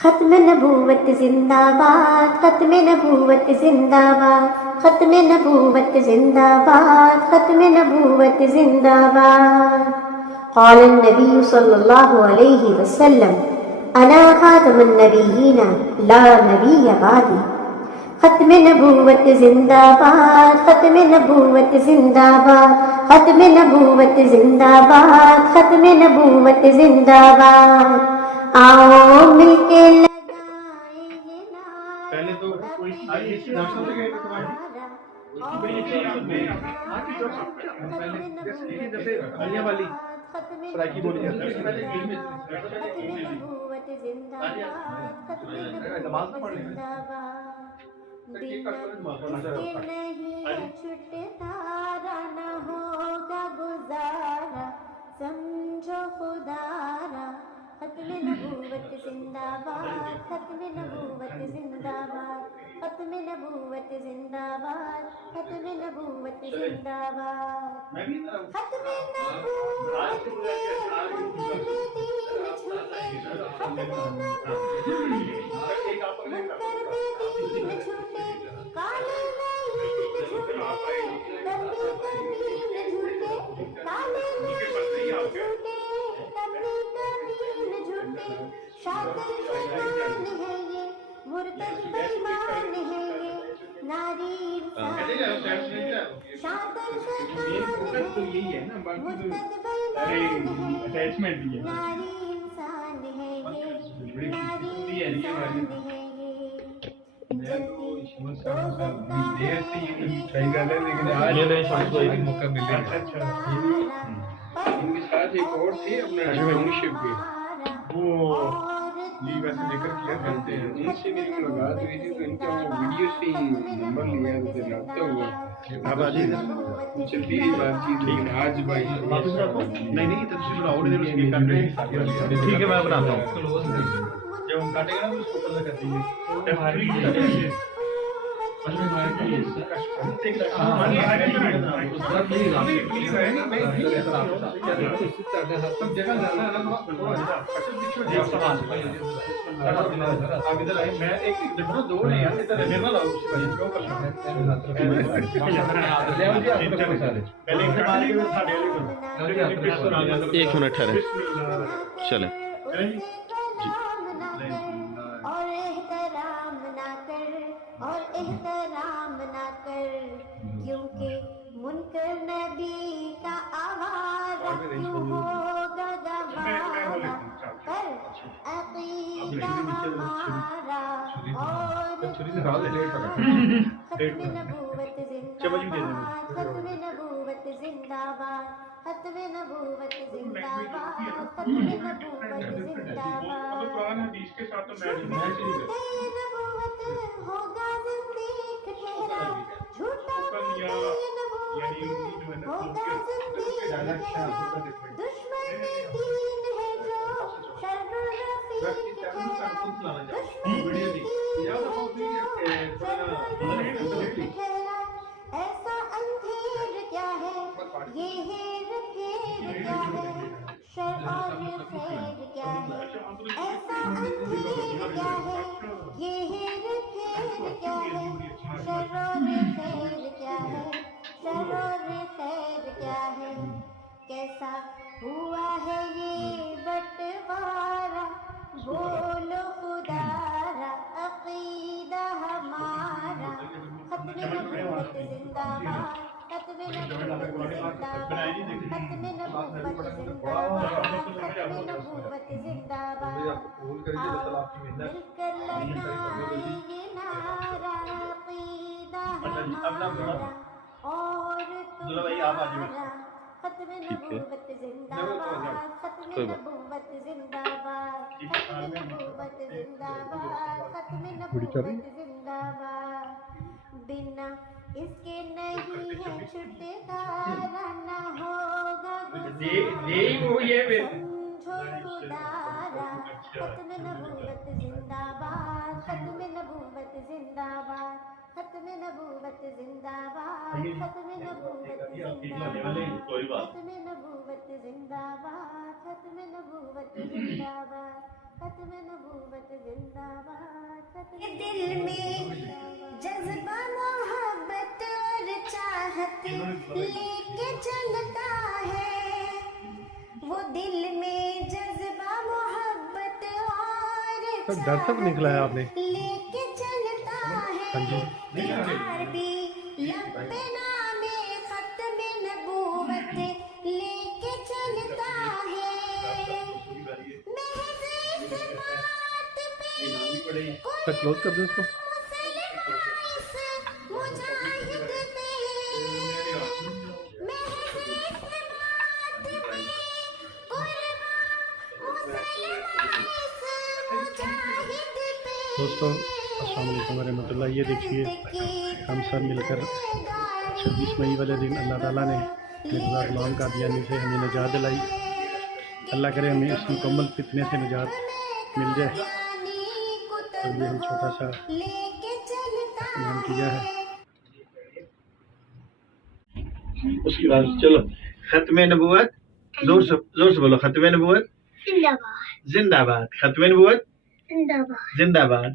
ختم نبوت زندہ باد، ختم نبوت زندہ باد، ختم نبوت زندہ باد، ختم نبوت زندہ باد۔ قال النبی صلی اللہ علیہ وسلم انا خاتم النبیین لا نبی بعدی۔ ختم نبوت زندہ باد، ختم نبوت زندہ باد، ختم نبوت زندہ باد، ختم نبوت زندہ باد۔ آؤ مل کے لگائیں گے نعرہ، پہلے تو کوئی علیہ والی سرائکی بولی جاتی ہے نبوت زندہ باد، ختم نماز نبوت پڑھ زندہ باد۔ نہیں چھٹکارا نہ ہوگا گزارا، سمجھو خدا را۔ ختم نبوت زندہ باد، ختم نبوت زندہ باد، ختم نبوت زندہ باد، ختم نبوت زندہ باد۔ ختم نبوت کے منکر دین چھوٹے، ختم نبوت کے منکر دین چھوٹے، کالے لعین جھوٹے، کبھی کمین جھوٹے، کالے لعین جھوٹے، کبھی کمین جھوٹے۔ شاطر شیطان ہے یہ، مرتد بےایمان ہے یہ، ناری انسان ہے یہ۔ شاطر شیطان ہے یہ، مرتد بےایمان ہے یہ، ناری انسان ہے یہ، ناری انسان ہے یہ۔ دیر سے یہ صحیح گل ہے، لیکن آج کوئی بھی موقع ملے گا۔ ان کے ساتھ ایک اور تھے اپنا ٹاؤنشپ کے، وہ یہ ویسے ذکر کیا کرتے ہیں، ان سے میری ملاقات ہوئی تھی تو ان کا وہ ویڈیو سے ہی نمبر لیا تو پھر رابطہ ہوا۔ اب آج چلتی رہی بات چیت، لیکن آج بھائی نہیں تفصیل ٹھیک ہے میں بناتا ہوں، جب ہم کاٹے گا نا تو اس کو کلر کر دیجیے۔ ایک منٹ ٹھہرے چلیں اور احترام نہ کر، اور احترام نہ کر، کیونکہ منکر نبی کا آوارہ کیوں ہوگا گوارا، پر عقیدہ ہمارا اور ختم نبوت زندہ باد، ختم نبوت زندہ باد، ختم نبوت زندہ باد، ختم نبوت زندہ باد۔ نبوت ہوگا زندیق ٹھہرا، جھوٹا نبوت ہوگا زندیق ٹھہرا، دشمن دین ہے جو شر رفیق ٹھہرا، دشمن دین ہے جو شر رفیق ٹھہرا۔ ایسا اندھیر کیا ہے یہ ہیر پھیر کیا ہے، شر اور خیر کیا ہے، ایسا اندھیر کیا ہے یہ ہیر پھیر کیا ہے، شر اور خیر کیا ہے، شر اور خیر کیا ہے۔ کیسا ہوا ہے یہ بٹوارا، بولو خدا را، عقیدہ ہمارا۔ ختم نبوت زندہ باد، ختم نبوت زندہ باد، ختم نبوت زندہ باد، ختم نبوت زندہ باد۔ آؤ مل کر لگائیں گے نعرہ، عقیدہ ہمارا اور تمہارا۔ ختم نبوت زندہ باد، ختم نبوت زندہ باد، ختم نبوت زندہ باد، ختم نبوت زندہ باد۔ بنا اس کے نہیں ہے چھٹکارا، نہ ہوگا گزارا، سمجھو خدا را۔ ختم نبوت زندہ باد، ختم نبوت زندہ باد، ختم نبوت زندہ باد، ختم نبوت زندہ باد، ختم نبوت زندہ باد، ختم نبوت زندہ باد۔ ختم نبوت زندہ باد دل میں جذبہ محبت اور چاہت لے کے چلتا ہے وہ دل میں جذبہ محبت اور ڈاکٹر صاحب نکلا ہے آپ نے لے کے چلتا ہے دیدار بھی لب پہ نام ختم نبوت لے کے چلتا ہے محض اس بات پہ کلوز کر دیں اس کو مجاہد پہ محض اس بات پہ دوستوں السلام علیکم ورحمۃ اللہ. یہ دیکھیے ہم سب مل کر 26 مئی والے دن اللہ تعالیٰ نے مرزا غلام قادیانی سے ہمیں نجات دلائی. اللہ کرے ہمیں اس مکمل فتنے سے نجات مل جائے. اور یہ ہم چھوٹا سا نام کیا ہے. اس کے بعد چلو ختم نبوت زور سے بولو. ختم نبوت زندہ باد زندہ باد. ختم نبوت زندہ باد زندہ باد.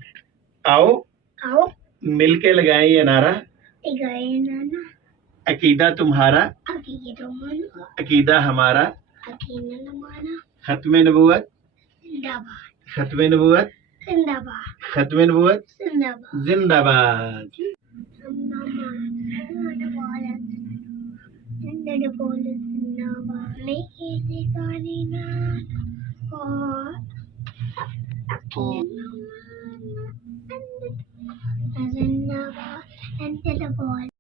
آؤ آؤ مل کے لگائیں یہ نعرہ. گئے نانا عقیدہ تمہارا عقیدہ مانا عقیدہ ہمارا. عقیدہ مانا ختم نبوت زندہ باد ختم نبوت زندہ باد ختم نبوت زندہ باد زندہ باد. زندہ باد